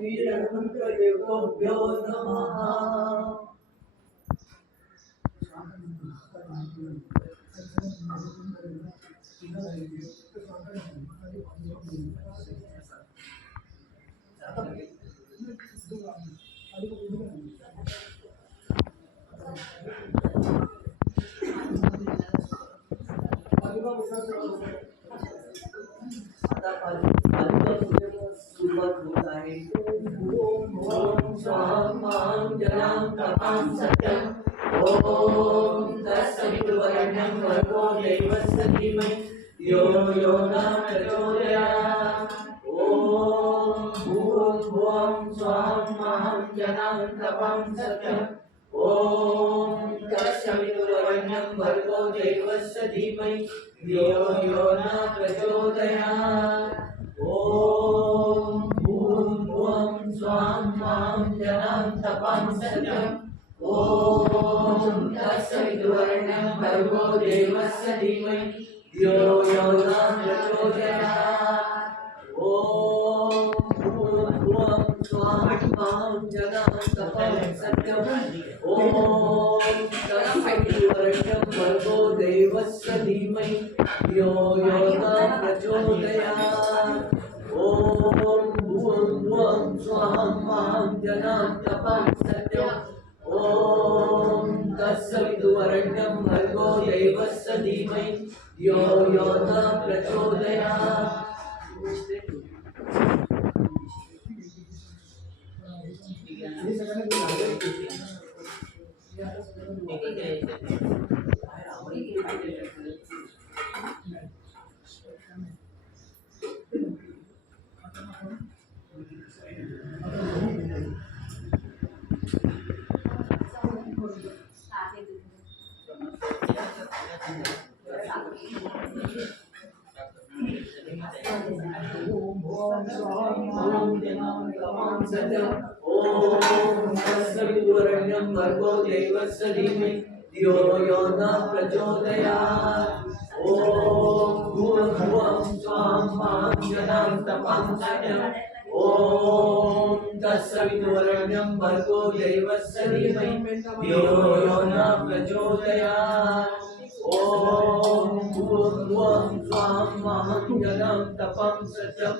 वीरमन्त्रदेवताभ्यो नमः। सुरुवात होत आहे. ओम स्वाहां जलां तपां सत्यं ओम तत्सवितुर्वरेण्यं भर्गो देवस्य धीमहि यो यो न प्रचोदयात्। ओम भूर्भुवः स्वाहां जलां तपां सत्यं ओम तत्सवितुर्वरेण्यं भर्गो देवस्य धीमहि यो यो न प्रचोदयात्। ओम भूर्भुवः स्वाहां जलां तपां सत्यं ओम तत्सवितुर्वरेण्यं भर्गो देवस्य धीमहि यो यो न प्रचोदयात्। ओम भूर्भुवः स्वाहां जलां तपां सत्यं ओम तत्सवितुर्वरेण्यं भर्गो देवस्य धीमहि यो यो न प्रचोदयात्। ओम भूर्भुवः स्वाहां जलां तपां सत्यं ओम तत्सवितुर्वरेण्यं भर्गो देवस्य धीमहि यो यो न प्रचोदयात्। ओम तत्सवितुर्वरेण्यं भर्गो देवस्य धीमहि यो यो न प्रचोदयात्। ओम भूर्भुवः स्वाहां जलां तपां सत्यं ओम तत्सवितुर्वरेण्यं भर्गो देवस्य धीमहि यो यो न प्रचोदयात्। ओम भूर्भुवः स्वाहां जलां तपां सत्यं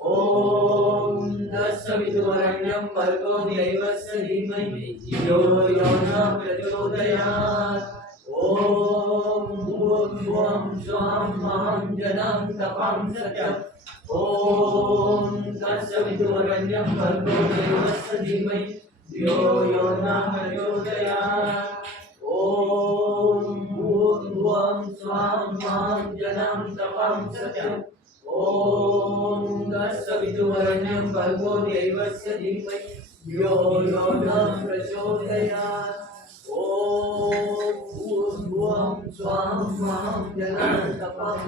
ओम तत्सवितुर्वरेण्यं भर्गो देवस्य धीमहि यो यो न प्रचोदयात्। ओम भूर्भुवः स्वाहां जलां तपां सत्यं ओम तत्सवितुर्वरेण्यं भर्गो देवस्य धीमहि यो यो न प्रचोदयात्। ओम भूर्भुवः स्वाहां जलां तपां सत्यं ओम तत्सवितुर्वरेण्यं भर्गो देवस्य धीमहि यो यो न प्रचोदयात्। ओम भूर्भुवः स्वाहां जलां तपां